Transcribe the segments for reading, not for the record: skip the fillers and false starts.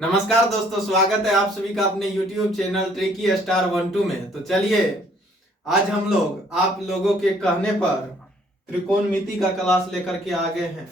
नमस्कार दोस्तों, स्वागत है आप सभी का अपने YouTube चैनल ट्रिकी स्टार 12 में। तो चलिए आज हम लोग आप लोगों के कहने पर त्रिकोणमिति का क्लास लेकर के आ गए हैं।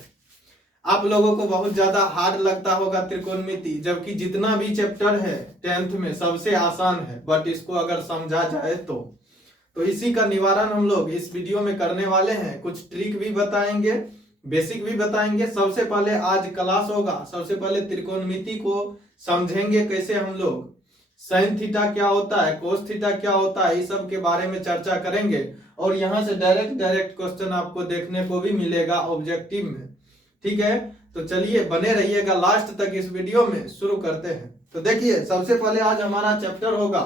आप लोगों को बहुत ज्यादा हार्ड लगता होगा त्रिकोणमिति, जबकि जितना भी चैप्टर है 10th में सबसे आसान है, बट इसको अगर समझा जाए तो इसी का निवारण हम लोग इस वीडियो में करने वाले हैं। कुछ ट्रिक भी बताएंगे, बेसिक भी बताएंगे। सबसे पहले आज क्लास होगा, सबसे पहले त्रिकोणमिति को समझेंगे कैसे हम लोग, साइन थीटा क्या होता है, कोस थीटा क्या होता है, इस सब के बारे में चर्चा करेंगे। और यहाँ से डायरेक्ट क्वेश्चन आपको देखने को भी मिलेगा ऑब्जेक्टिव में। ठीक है, तो चलिए बने रहिएगा लास्ट तक इस वीडियो में। शुरू करते हैं। तो देखिए सबसे पहले आज हमारा चैप्टर होगा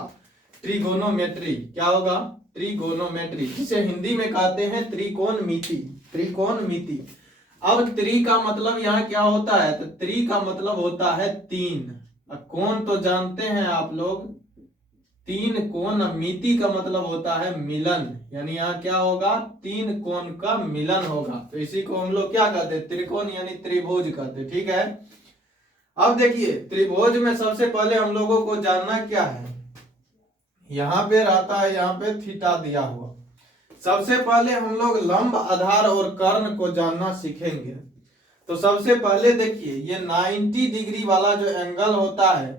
ट्रिगोनोमेट्री। क्या होगा? ट्रिगोनोमेट्री, जिसे हिंदी में कहते हैं त्रिकोणमिति। त्रिकोणमिति। अब त्रि का मतलब यहाँ क्या होता है? तो त्रि का मतलब होता है तीन। कोण तो जानते हैं आप लोग, तीन कोण। मिति का मतलब होता है मिलन, यानी यहाँ क्या होगा? तीन कोण का मिलन होगा। तो इसी को हम लोग क्या कहते हैं? त्रिकोण यानी त्रिभुज कहते हैं। ठीक है, अब देखिए त्रिभुज में सबसे पहले हम लोगों को जानना क्या है। यहाँ पे रहता है, यहाँ पे थीटा दिया हुआ। सबसे पहले हम लोग लंब, आधार और कर्ण को जानना सीखेंगे। तो सबसे पहले देखिए ये 90 डिग्री वाला जो एंगल होता है,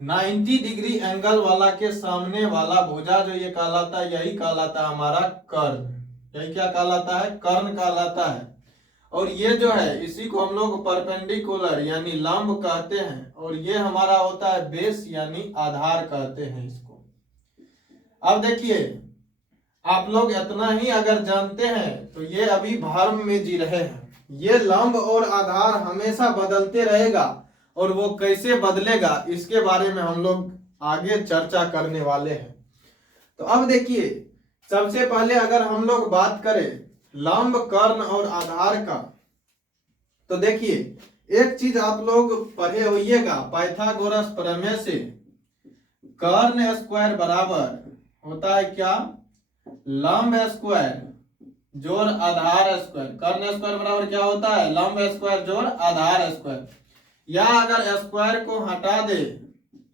90 डिग्री एंगल वाला के सामने वाला भुजा जो ये कहलाता है, यही कहलाता है हमारा कर्ण। यही क्या कहलाता है? कर्ण कहलाता है। और ये जो है इसी को हम लोग परपेंडिकुलर यानी लंब कहते हैं। और ये हमारा होता है बेस यानी आधार कहते हैं इसको। अब देखिए आप लोग इतना ही अगर जानते हैं तो ये अभी भ्रम में जी रहे हैं। ये लंब और आधार हमेशा बदलते रहेगा, और वो कैसे बदलेगा इसके बारे में हम लोग आगे चर्चा करने वाले हैं। तो अब देखिए सबसे पहले अगर हम लोग बात करें लंब, कर्ण और आधार का, तो देखिए एक चीज आप लोग पढ़े होइएगा पाइथागोरस प्रमेय से, कर्ण स्क्वायर बराबर होता है क्या? लंब स्क्वायर जोड़ आधार स्क्वायर। कर्ण स्क्वायर बराबर क्या होता है? लंब स्क्वायर जोड़ आधार स्क्वायर। या अगर स्क्वायर को हटा दे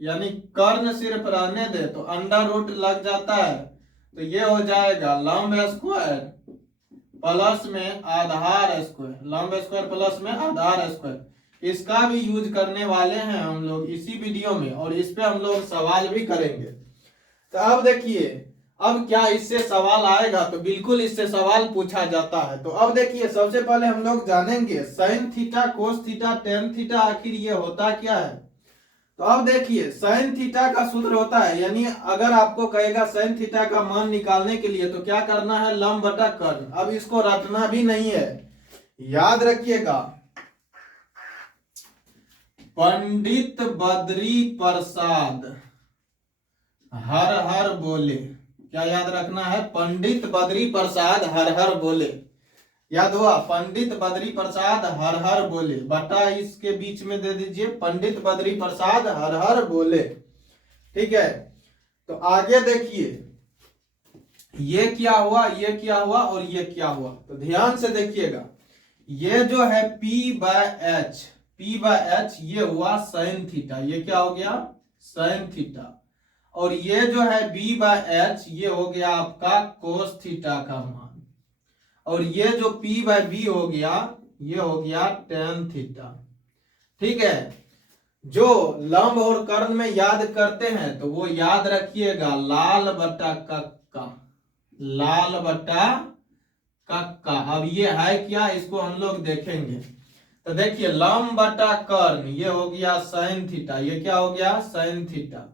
यानी कर्ण सिर्फ रहने दे तो अंडर रूट लग जाता है, तो ये हो जाएगा लंब स्क्वायर प्लस में आधार स्क्वायर। लंब स्क्वायर प्लस में आधार स्क्वायर। इसका भी यूज करने वाले हैं हम लोग इसी वीडियो में, और इस पे हम लोग सवाल भी करेंगे। तो अब देखिए अब क्या इससे सवाल आएगा? तो बिल्कुल इससे सवाल पूछा जाता है। तो अब देखिए सबसे पहले हम लोग जानेंगे sine theta, cos theta, tan theta, आखिर ये होता क्या है। तो अब देखिए साइन थीटा का सूत्र होता है, यानी अगर आपको कहेगा साइन थीटा का मान निकालने के लिए तो क्या करना है? लंब बटा कर्ण। अब इसको रटना भी नहीं है, याद रखिएगा। पंडित बद्री प्रसाद हर हर बोले। क्या याद रखना है? पंडित बद्री प्रसाद हर हर बोले। याद हुआ? पंडित बद्री प्रसाद हर हर बोले बटा इसके बीच में दे दीजिए पंडित बद्री प्रसाद हर हर बोले। ठीक है, तो आगे देखिए ये क्या हुआ, ये क्या हुआ और ये क्या हुआ। तो ध्यान से देखिएगा, ये जो है P/H, P/H ये हुआ साइन थीटा। ये क्या हो गया? Sine theta. और ये जो है B/H ये हो गया आपका कोस थीटा का मान। और ये जो P/B हो गया ये हो गया टेन थीटा। ठीक है, जो लंब और कर्ण में याद करते हैं तो वो याद रखिएगा लाल बटा कक्का। लाल बटा कक्का। अब ये है क्या, इसको हम लोग देखेंगे। तो देखिए लंब बटा कर्ण ये हो गया साइन थीटा। ये क्या हो गया? Sine theta.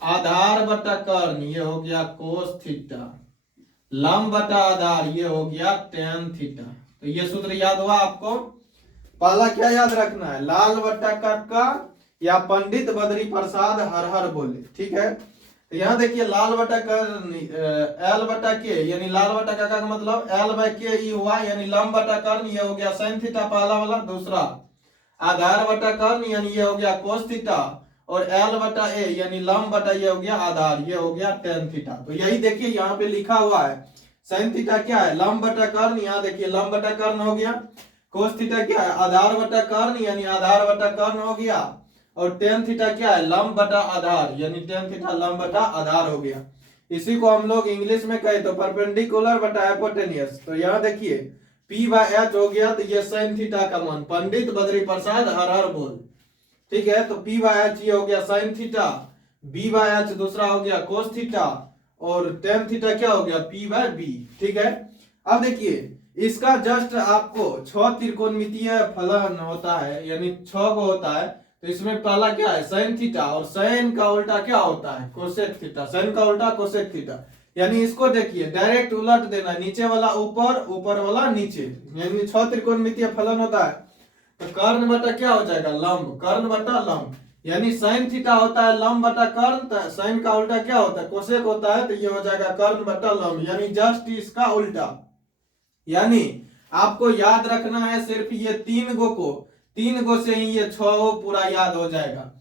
आधार बटा कर्ण ये हो गया कोस थीटा। लंब बटा आधार ये हो गया टेन थीटा। तो ये सूत्र याद हुआ आपको? पहला क्या याद रखना है? लाल बटा कक्का या पंडित बद्री प्रसाद हर हर बोले। ठीक है, तो यहाँ देखिए लाल बटा कर्ण एल बटा के, यानी लाल बटा कक्का का मतलब एल बाय के ही हुआ, यानी लंब बटा कर्ण ये हो गया साइन थीटा पहला वाला। दूसरा आधार बटा कर्ण यानी ये हो गया कोस थीटा। और एल बटा ए यानी लंब बटा ये हो गया आधार, ये हो गया टेन थीटा। तो यही देखिए यहाँ पे लिखा हुआ है साइन थीटा क्या है? लंब बटा कर्ण। यहाँ देखिए लंब बटा कर्ण हो गया। कोस थीटा क्या है? आधार बटा कर्ण यानी आधार बटा कर्ण हो गया। और टेन थीटा क्या है, लंब बटा आधार, यानी टेन थीटा लंब बटा आधार हो गया। इसी को हम लोग इंग्लिश में कहे तो परपेंडिकुलर बटा हाइपोटेन्यूज। तो यहाँ देखिए P/H हो गया, तो ये sin थीटा का मान, पंडित बद्री प्रसाद हर हर बोल, ठीक है। तो P/H ये हो गया sin थीटा, B/H दूसरा हो गया cos थीटा, और tan थीटा क्या हो गया P/B, ठीक है। अब देखिए इसका जस्ट आपको 6 त्रिकोणमितीय फलन होता है, यानी 6 को होता है। तो इसमें पहला क्या है sin थीटा, और sin का उल्टा क्या होता है कोसेक थीटा, sin का उल्टा कोसेक थीटा। यानी इसको देखिए डायरेक्ट उलट देना, नीचे वाला ऊपर, ऊपर वाला नीचे, यानी 6 त्रिकोणमितीय फलन होता है। तो कर्ण बटा क्या हो जाएगा लंब, कर्ण बटा लंब, यानी sin थीटा होता है लंब बटा कर्ण, तो sin का उल्टा क्या होता है कोसेक होता है, तो ये हो जाएगा कर्ण बटा लंब, यानी जस्ट इसका उल्टा। यानी आपको याद रखना है सिर्फ ये 3 गो से ही ये 6 पूरा याद हो जाएगा।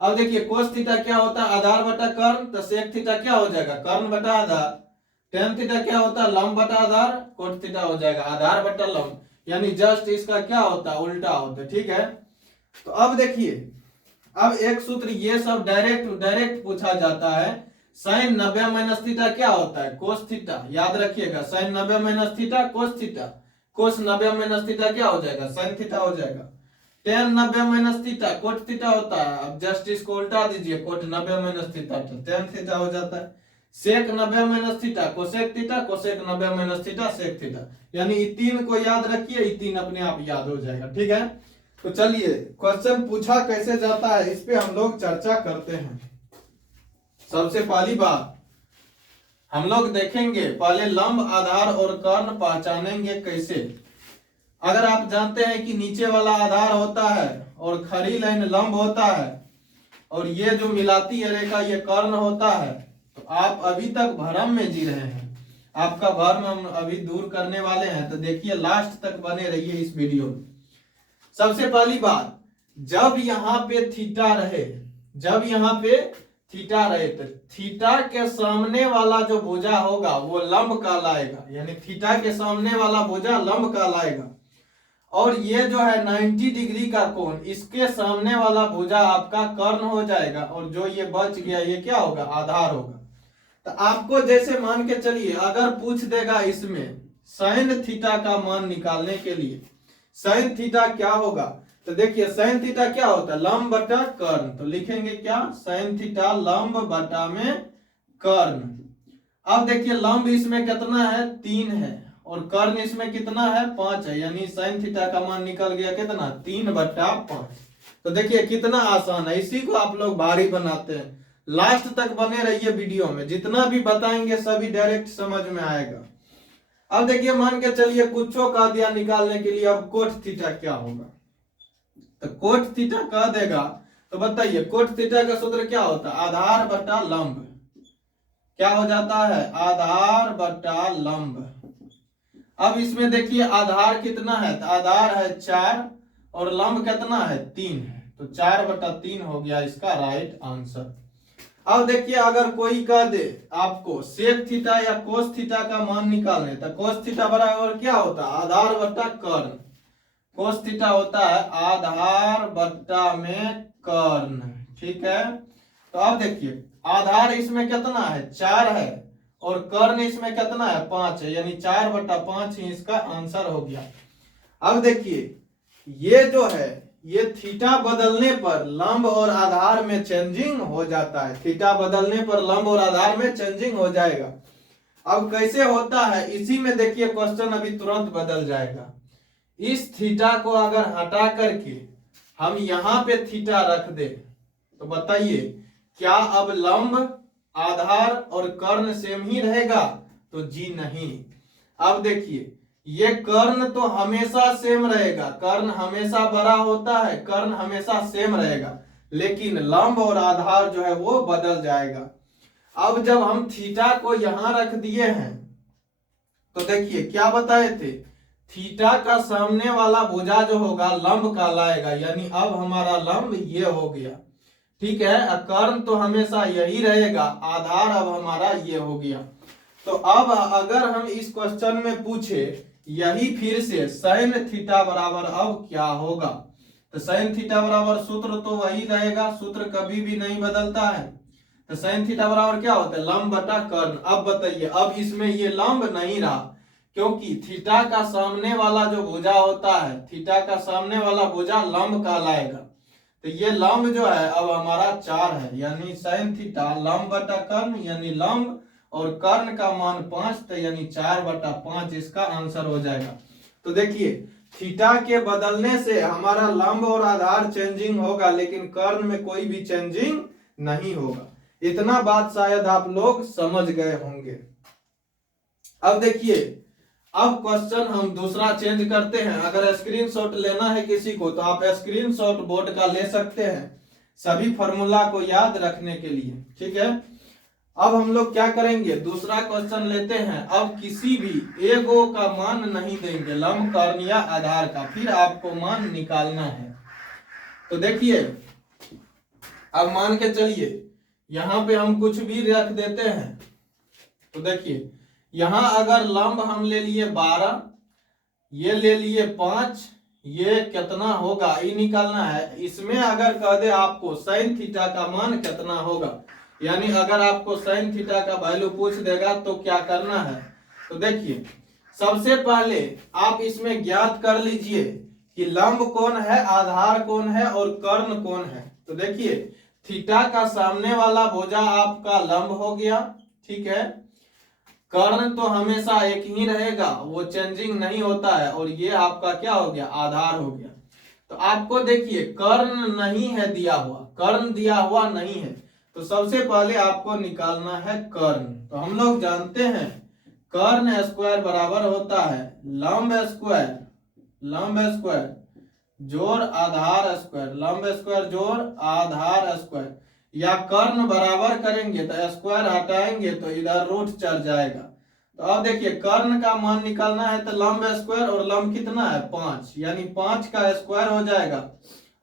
अब देखिए कोस थीटा क्या होता है आधार बटा कर्ण, तो सेक थीटा क्या हो जाएगा कर्ण बटा आधार, टेन थीटा क्या होता है लंब बटा आधार, कोट थीटा हो जाएगा आधार बटा लंब, यानी जस्ट इसका क्या होता है उल्टा होता है, ठीक है। तो अब देखिए अब एक सूत्र ये सब डायरेक्ट पूछा जाता है, sin 90 माइनस थीटा क्या होता है कोस थीटा, याद रखिएगा sin 90 minus theta cos theta, cos 90 minus theta क्या हो जाएगा sin थीटा हो जाएगा, tan 90 minus theta cot theta होता है, अब जस्ट इसको उल्टा दीजिए कोट 90 माइनस थीटा तो tan थीटा हो जाता है, sec 90 minus theta cosec theta, cosec 90 minus theta sec theta, यानी ये 3 को याद रखिए, ये 3 अपने आप याद हो जाएगा, ठीक है। तो चलिए क्वेश्चन पूछा कैसे जाता है इस पे हम लोग चर्चा करते हैं। सबसे पहली बात हम लोग देखेंगे, पहले लंब आधार और कर्ण पहचानेंगे कैसे। अगर आप जानते हैं कि नीचे वाला आधार होता है और खड़ी लाइन लंब होता है, और ये जो मिलाती है रेखा ये कर्ण होता है, तो आप अभी तक भ्रम में जी रहे हैं। आपका भ्रम हम अभी दूर करने वाले हैं, तो देखिए लास्ट तक बने रहिए इस वीडियो में। सबसे पहली बात, जब यहाँ पे थीटा रहे, जब यहाँ पे थीटा रहे, तो थीटा के सामने वाला जो भुजा होगा वो लंब कहलाएगा, यानी थीटा के सामने वाला भुजा लंब कहलाएगा। और ये जो है 90 डिग्री का कोण, इसके सामने वाला भुजा आपका कर्ण हो जाएगा, और जो ये बच गया ये क्या होगा आधार होगा। तो आपको जैसे मान के चलिए अगर पूछ देगा इसमें sin थीटा का मान निकालने के लिए, sin थीटा क्या होगा, तो देखिए sin थीटा क्या होता है लंब बटा कर्ण, तो लिखेंगे क्या sin थीटा लंब बटा में कर्ण। अब देखिए लंब इसमें कितना है 3 है, और कर्ण इसमें कितना है 5 है, यानी sin थीटा का मान निकल गया कितना 3/5। तो देखिए कितना आसान है, इसी को आप लोग भारी बनाते हैं। लास्ट तक बने रहिए वीडियो में, जितना भी बताएंगे सभी डायरेक्ट समझ में आएगा। अब देखिए मान के चलिए कुछ कह दिया निकालने के लिए, अब कोट थीटा क्या होगा, तो कोट थीटा कह देगा, तो बताइए कोट थीटा का सूत्र क्या होता है आधार बटा लंब, क्या हो जाता है आधार बटा लंब। अब इसमें देखिए आधार कितना है, तो आधार है 4 और लंब कितना है 3 है, तो 4/3 हो गया इसका राइट आंसर। अब देखिए अगर कोई कह दे आपको सेक थीटा या कोस थीटा का मान निकालने, तो कोस थीटा बराबर क्या होता है आधार बटा कर्ण, कोस थीटा होता है आधार बटा में कर्ण, ठीक है। तो अब देखिए आधार इसमें कितना है 4 है, और कर्ण इसमें कितना है 5 है, यानी 4/5 ही इसका आंसर हो गया। अब देखिए ये जो है ये थीटा बदलने पर लंब और आधार में चेंजिंग हो जाता है, थीटा बदलने पर लंब और आधार में चेंजिंग हो जाएगा। अब कैसे होता है इसी में देखिए क्वेश्चन अभी तुरंत बदल जाएगा। इस थीटा को अगर हटा करके हम यहाँ पे थीटा रख दे, तो बताइए क्या अब लंब आधार और कर्ण सेम ही रहेगा, तो जी नहीं। अब देखिए ये कर्ण तो हमेशा सेम रहेगा, कर्ण हमेशा बड़ा होता है, कर्ण हमेशा सेम रहेगा, लेकिन लंब और आधार जो है वो बदल जाएगा। अब जब हम थीटा को यहां रख दिए हैं, तो देखिए क्या बताए थे थीटा का सामने वाला भुजा जो होगा लंब कहलाएगा, यानी अब हमारा लंब ये हो गया, ठीक है। कर्ण तो हमेशा यही रहेगा, आधार अब हमारा ये हो गया। तो अब अगर हम इस क्वेश्चन में पूछे यही फिर से sin थीटा बराबर अब क्या होगा, तो साइन थीटा बराबर सूत्र तो वही रहेगा, सूत्र कभी भी नहीं बदलता है। तो साइन थीटा बराबर क्या होता है, लंब बटा कर्ण। अब बताइए, अब इसमें ये लंब नहीं रहा, क्योंकि थीटा का सामने वाला जो भुजा होता है, थीटा का सामने वाला भुजा लंब कहलाएगा। तो ये लंब जो है अब हमारा 4 है, यानी साइन थीटा लंब बटा कर्ण यानी लंब, और कर्ण का मान 5, तो यानी 4/5 इसका आंसर हो जाएगा। तो देखिए थीटा के बदलने से हमारा लंब और आधार चेंजिंग होगा, लेकिन कर्ण में कोई भी चेंजिंग नहीं होगा। इतना बात शायद आप लोग समझ गए होंगे। अब देखिए, अब क्वेश्चन हम दूसरा चेंज करते हैं। अगर स्क्रीनशॉट लेना है किसी को तो आप स्क्रीनशॉट बोर्ड का ले सकते हैं, सभी फॉर्मूला को याद रखने के लिए, ठीक है। अब हम लोग क्या करेंगे, दूसरा क्वेश्चन लेते हैं। अब किसी भी एगो का मान नहीं देंगे, लंब, कर्ण या आधार का, फिर आपको मान निकालना है। तो देखिए, अब मान के चलिए यहां पे हम कुछ भी रख देते हैं। तो देखिए यहां अगर लंब हम ले लिए 12, ये ले लिए 5, ये कितना होगा ये निकालना है। इसमें अगर कह दे आपको साइन थीटा का मान कितना होगा, यानी अगर आपको साइन थीटा का वैल्यू पूछ देगा तो क्या करना है। तो देखिए सबसे पहले आप इसमें ज्ञात कर लीजिए कि लंब कौन है, आधार कौन है और कर्ण कौन है। तो देखिए थीटा का सामने वाला भुजा आपका लंब हो गया, ठीक है। कर्ण तो हमेशा एक ही रहेगा, वो चेंजिंग नहीं होता है, और ये आपका क्या हो गया, आधार हो गया। तो आपको देखिए कर्ण नहीं है दिया हुआ, कर्ण दिया हुआ नहीं है, तो सबसे पहले आपको निकालना है कर्ण। तो हम लोग जानते हैं कर्ण स्क्वायर बराबर होता है लंब स्क्वायर जोड़ आधार स्क्वायर, लंब स्क्वायर जोड़ आधार स्क्वायर, या कर्ण बराबर करेंगे तो स्क्वायर हटाएंगे तो इधर रूट चढ़ जाएगा। तो अब देखिए कर्ण का मान निकालना है तो लंब स्क्वायर, और लंब कितना है 5, यानी 5 का स्क्वायर हो जाएगा,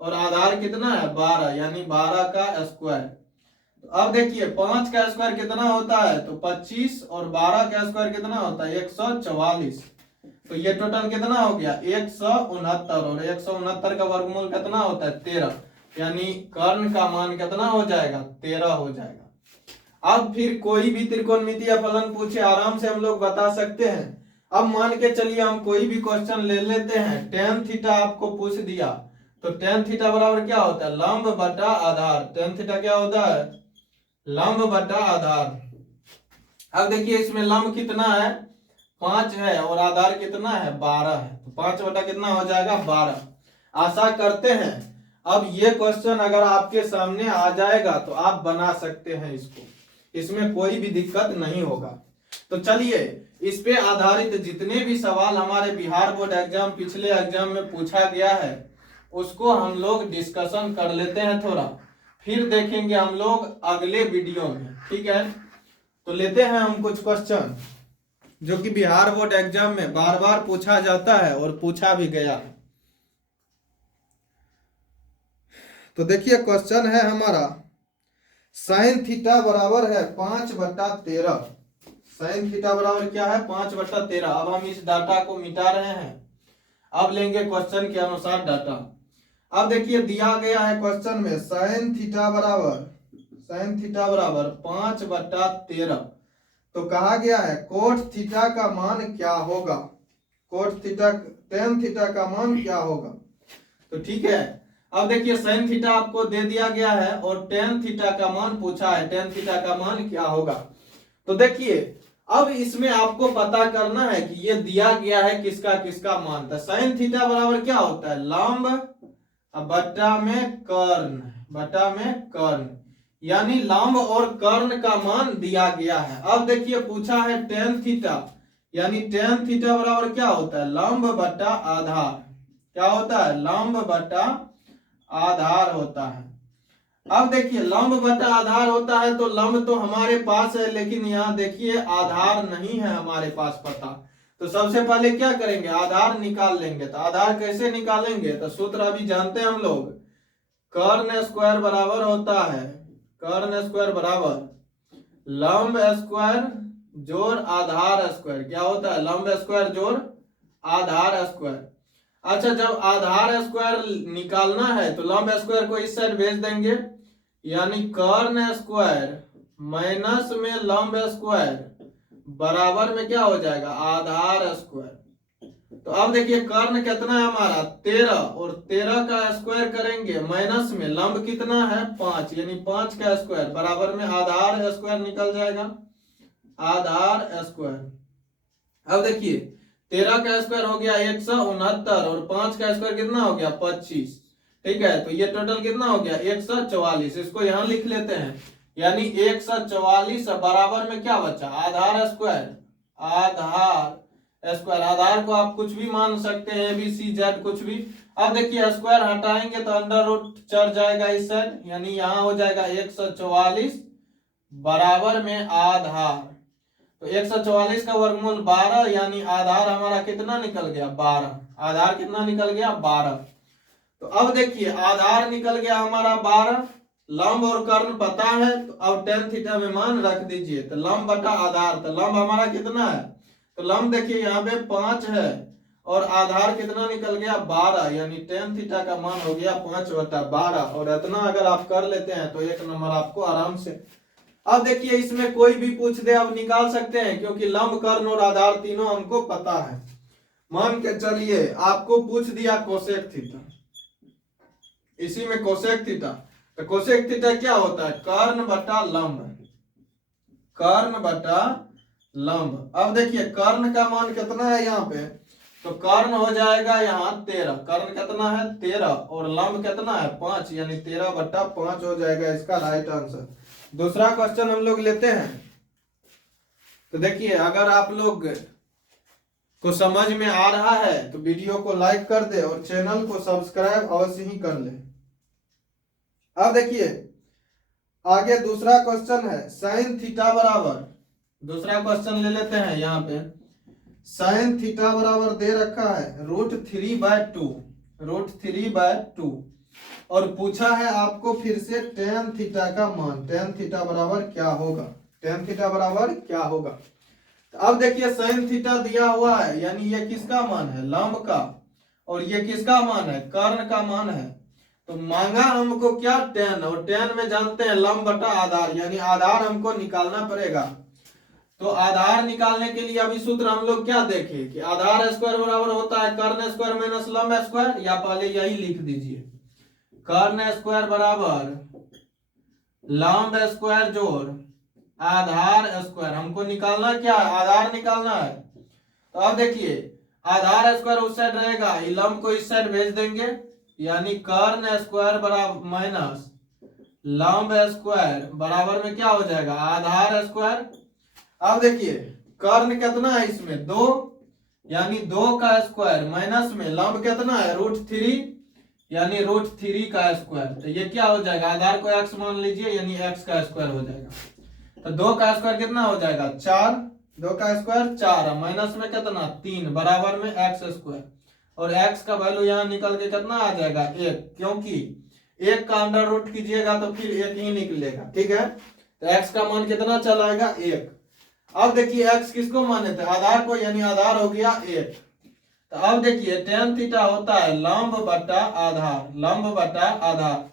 और आधार कितना है 12, यानी 12 का स्क्वायर। तो अब देखिए 5 का स्क्वायर कितना होता है तो 25, और 12 का स्क्वायर कितना होता है 144। तो ये टोटल कितना हो गया 169, और 169 का वर्गमूल कितना होता है 13, यानी कर्ण का मान कितना हो जाएगा 13 हो जाएगा। अब फिर कोई भी त्रिकोणमितीय फलन पूछे आराम से हम लोग बता सकते हैं। अब मान के चलिए हम कोई भी क्वेश्चन ले लेते हैं, टेन थीटा आपको पूछ दिया, तो टेन थीटा बराबर क्या होता है लंब बटा आधार। टेन थीटा क्या होता है लंब बटा आधार। अब देखिए इसमें लंब कितना है 5 है, और आधार कितना है 12 है, तो 5 बटा कितना हो जाएगा 12। आशा करते हैं अब ये क्वेश्चन अगर आपके सामने आ जाएगा तो आप बना सकते हैं इसको, इसमें कोई भी दिक्कत नहीं होगा। तो चलिए इस पे आधारित जितने भी सवाल हमारे बिहार बोर्ड एग्जाम पिछले एग्जाम में पूछा गया है उसको हम लोग डिस्कशन कर लेते हैं थोड़ा, फिर देखेंगे हम लोग अगले वीडियो में, ठीक है। तो लेते हैं हम कुछ क्वेश्चन जो कि बिहार बोर्ड एग्जाम में बार बार पूछा जाता है और पूछा भी गया है। तो देखिए क्वेश्चन है हमारा साइन थीटा बराबर है 5/13। साइन थीटा बराबर क्या है 5/13। अब हम इस डाटा को मिटा रहे हैं, अब लेंगे क्वेश्चन के अनुसार डाटा। अब देखिए दिया गया है क्वेश्चन में साइन थीटा बराबर 5/13। तो कहा गया है कोट थीटा का मान क्या होगा, कोट थीटा टेन थीटा का मान क्या होगा। तो ठीक है, अब देखिए साइन थीटा आपको दे दिया गया है और टेन थीटा का मान पूछा है, टेन थीटा का मान क्या होगा। तो देखिए अब इसमें आपको पता करना है कि ये दिया गया है किसका किसका मान था। साइन थीटा बराबर क्या होता है लंब बटा में कर्ण, यानी लंब और कर्ण का मान दिया गया है। अब देखिए पूछा है टेन थीटा, यानी टेन थीटा बराबर क्या होता है लंब बटा आधार, क्या होता है लंब बटा आधार होता है। अब देखिए लंब बटा आधार होता है तो लंब तो हमारे पास है, लेकिन यहाँ देखिए आधार नहीं है हमारे पास पता। तो सबसे पहले क्या करेंगे आधार निकाल लेंगे। तो आधार कैसे निकालेंगे, तो सूत्र अभी जानते हैं हम लोग, कर्ण स्क्वायर बराबर होता है कर्ण स्क्वायर बराबर लंब स्क्वायर जोड़ आधार स्क्वायर, क्या होता है लंब स्क्वायर जोड़ आधार स्क्वायर। अच्छा, जब आधार स्क्वायर निकालना है तो लंब स्क्वायर को इस साइड भेज देंगे, यानी कर्ण स्क्वायर माइनस में लंब स्क्वायर बराबर में क्या हो जाएगा, आधार स्क्वायर। तो अब देखिए कर्ण कितना है हमारा 13, और 13 का स्क्वायर करेंगे माइनस में लंब कितना है 5, यानी 5 का स्क्वायर बराबर में आधार स्क्वायर निकल जाएगा, आधार स्क्वायर। अब देखिए 13 का स्क्वायर हो गया 169 और 5 का स्क्वायर कितना हो गया 25, ठीक है। तो ये टोटल कितना हो गया 144, इसको यहाँ लिख लेते हैं, यानी 144 बराबर में क्या बचा, आधार स्क्वायर, आधार स्क्वायर। आधार को आप कुछ भी मान सकते हैं, ABCZ कुछ भी। अब देखिए स्क्वायर हटाएंगे तो अंडर रूट चढ़ जाएगा इस साइड, यानी यहाँ हो जाएगा 144 बराबर में आधार। तो 144 का वर्गमूल 12, यानी आधार हमारा कितना निकल गया 12, आधार कितना निकल गया 12। तो अब देखिए आधार निकल गया हमारा 12, लंब और कर्ण पता है, तो अब tan थीटा में मान रख दीजिए, तो लंब बटा आधार, तो लंब हमारा कितना है, तो लंब देखिए यहाँ पे 5 है और आधार कितना निकल गया 12, यानी tan थीटा का मान हो गया 5/12। और इतना अगर आप कर लेते हैं तो 1 नंबर आपको आराम से। अब देखिए इसमें कोई भी पूछ दे आप निकाल सकते हैं, क्योंकि लंब कर्ण और आधार तीनों हमको पता है। मान के चलिए आपको पूछ दिया कोसेक थीटा, इसी में कोसेक थीटा, तो कोसेक थीटा क्या होता है, कर्ण बटा लंब, कर्ण बटा लंब। अब देखिए कर्ण का मान कितना है यहाँ पे, तो कर्ण हो जाएगा यहाँ 13, कर्ण कितना है 13 और लंब कितना है 5, यानी 13/5 हो जाएगा इसका राइट आंसर। दूसरा क्वेश्चन हम लोग लेते हैं। तो देखिए अगर आप लोग को समझ में आ रहा है तो वीडियो को लाइक कर दे और चैनल को सब्सक्राइब अवश्य ही कर ले। अब देखिए आगे दूसरा क्वेश्चन है साइन थीटा बराबर, दूसरा क्वेश्चन ले लेते हैं। यहाँ पे साइन थीटा बराबर दे रखा है √3/2, √3/2, और पूछा है आपको फिर से tan थीटा का मान, tan थीटा बराबर क्या होगा, tan थीटा बराबर क्या होगा। तो अब देखिए साइन थीटा दिया हुआ है, यानी ये किसका मान है, लंब का, और ये किसका मान है, कर्ण का मान है। तो मांगा हमको क्या tan, और tan में जानते हैं लंब बटा आधार, यानी आधार हमको निकालना पड़ेगा। तो आधार निकालने के लिए अभी सूत्र हम लोग क्या देखे कि आधार स्क्वायर बराबर होता है कर्ण स्क्वायर माइनस लंब स्क्वायर, या पहले यही लिख दीजिए, कर्ण स्क्वायर बराबर लंब स्क्वायर जोड़ आधार स्क्वायर। हमको निकालना क्या है, आधार निकालना है। तो अब देखिए आधार स्क्वायर उस साइड रहेगा, लंब को इस साइड भेज देंगे, यानी कर्ण स्क्वायर बराबर माइनस लंब स्क्वायर बराबर में क्या हो जाएगा, आधार स्क्वायर। अब देखिए कर्ण कितना है इसमें 2, यानी 2 का स्क्वायर माइनस में लंब कितना है √3, यानी √3 का स्क्वायर। तो ये क्या हो जाएगा, आधार को x मान लीजिए, यानी x का स्क्वायर हो जाएगा। तो 2 का स्क्वायर कितना हो जाएगा 4, 2 का स्क्वायर 4, माइनस में कितना 3 बराबर में x स्क्वायर, और x का वैल्यू यहाँ निकल के कितना आ जाएगा 1, क्योंकि 1 का अंडर रूट कीजिएगा तो फिर 1 ही निकलेगा, ठीक है। तो x का मान कितना चला आएगा 1। अब देखिए x किसको माने थे, आधार को, यानी आधार हो गया 1। तो अब देखिए tan थीटा होता है लंब बटा आधार, लंब बटा आधार।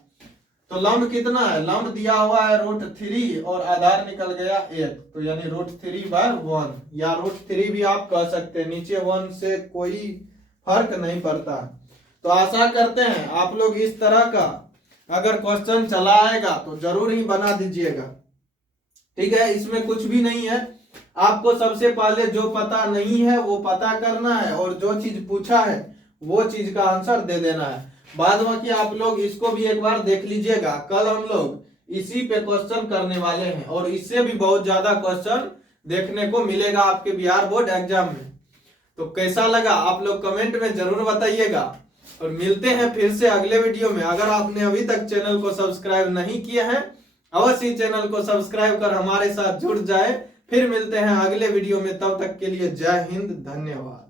तो लंब कितना है, लंब दिया हुआ है √3 और आधार निकल गया 1, तो यानी √3/1, या √3 भी आप कह सकते हैं, नीचे 1 से कोई फर्क नहीं पड़ता। तो आशा करते हैं आप लोग इस तरह का अगर क्वेश्चन चला आएगा तो जरूर ही बना दीजिएगा, ठीक है। इसमें कुछ भी नहीं है, आपको सबसे पहले जो पता नहीं है वो पता करना है, और जो चीज पूछा है वो चीज का आंसर दे देना है। बाद बाकी आप लोग इसको भी एक बार देख लीजिएगा, कल हम लोग इसी पे क्वेश्चन करने वाले हैं, और इससे भी बहुत ज्यादा क्वेश्चन देखने को मिलेगा आपके बिहार बोर्ड एग्जाम में। तो कैसा लगा आप लोग कमेंट में जरूर बताइएगा, और मिलते हैं फिर से अगले वीडियो में। अगर आपने अभी तक चैनल को सब्सक्राइब नहीं किया है अवश्य चैनल को सब्सक्राइब कर हमारे साथ जुड़ जाए। फिर मिलते हैं अगले वीडियो में, तब तक के लिए जय हिंद, धन्यवाद।